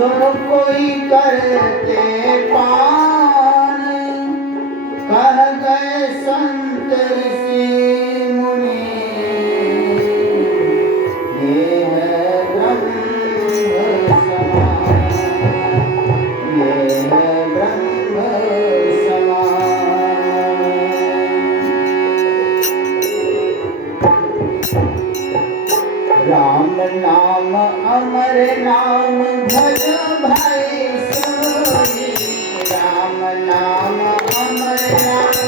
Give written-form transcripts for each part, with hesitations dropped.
जो कोई करते पान कह गए संत ऋषि मुनि ये है ब्रह्म समान, ये है ब्रह्म समान। राम नाम अमर नाम भज भाई सोई, राम नाम अमर नाम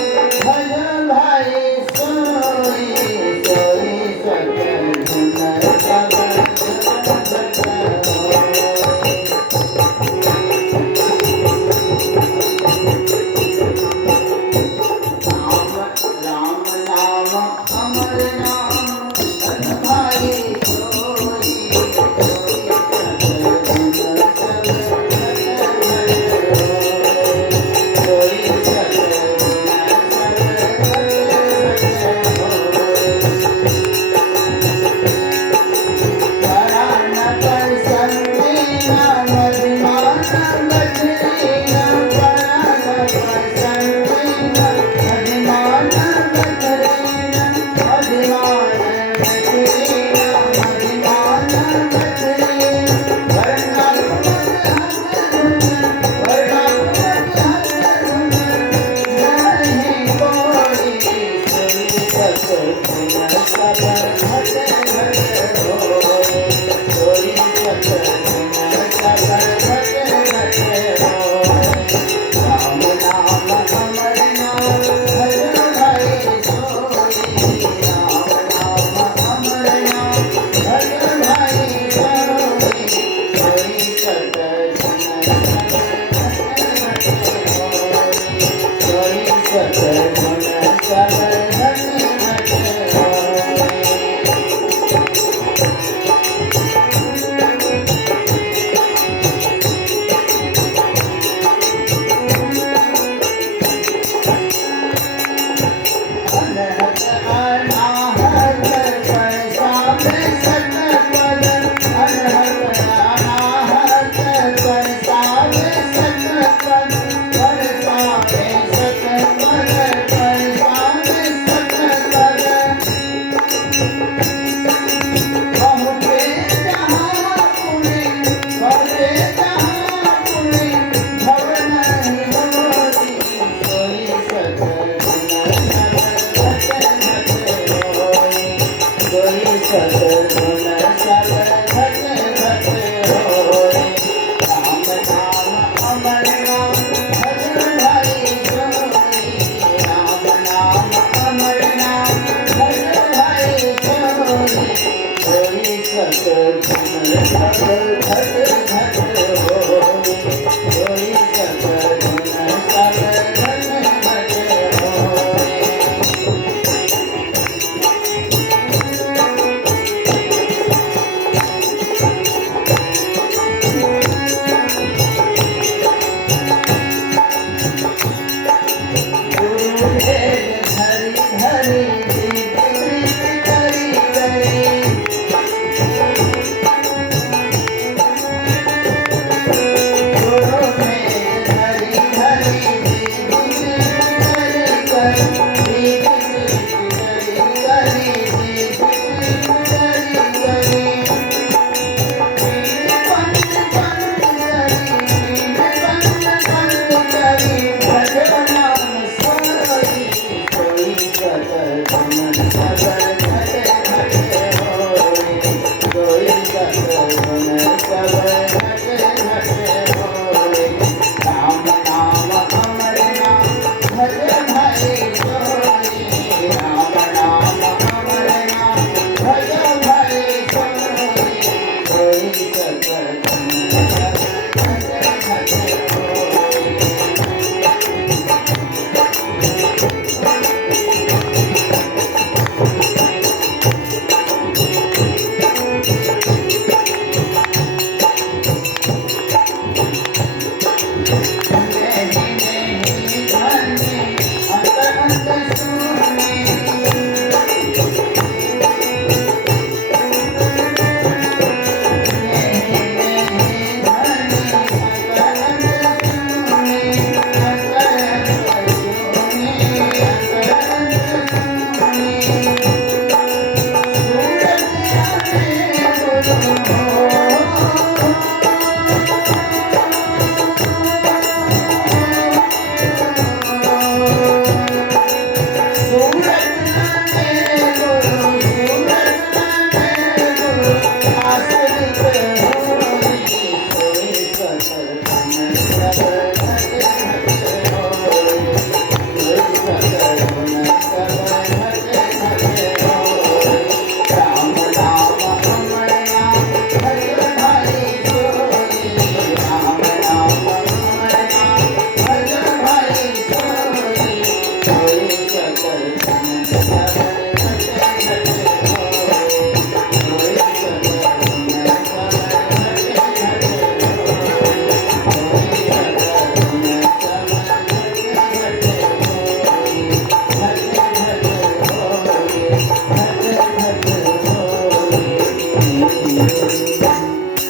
भज भाई सोई, सोई सकल गुण सब भज होई। राम नाम अमर नाम भज भाई सोई, सोई सकल गुण सब भज होई, सोई सकल गुण सब भज होई। परान पर संगीना मदिमान बजरीना, परान पर संगीना मदिमान बजरीना, मदिमान बजरीना, मदिमान बजरीना। वर्णात्मक हर नहीं कोई, सोई सकल गुण सब भज होई, सोई सकल गुण सब भज होई। राम नाम अमर नाम भज भाई सोई, राम नाम अमर नाम भज भाई सोई, सोई सकल गुण सब भज होई, सोई सकल गुण सब भज होई। अनहद अनाहत परसाम सतपद, अनहद अनाहत परसाम सतपद, परसाम सतपद, परसाम सतपद। बहुते जहाँ पुनि, बहुते जहाँ पुनि, भव नहीं होई, सोई सकल गुण सब भज होई, सोई सकल गुण सब भज होई। राम नाम अमर नाम भज भाई सोई, राम नाम अमर नाम भज भाई सोई, सोई सकल गुण सब भज होई, सोई सकल गुण सब भज होई। गुरु भेद धरि धरि दीप प्रीत करी करी, गुरु भेद धरि धरि दीप प्रीत करी करी, दीप प्रीत करी करी, दीप प्रीत करी करी। पंच पंच करी, पंच पंच करी, भज नाम सोई, सोई सकल गुण सब भज होई, सोई सकल गुण सब भज होई। राम नाम अमर नाम भज भाई सोई, राम नाम अमर नाम भज भाई सोई, सोई सकल गुण सब भज होई। नहीं नहीं धनी अंत अंत सुनी, सूरत में गुरु, सूरत में गुरु, आश्रित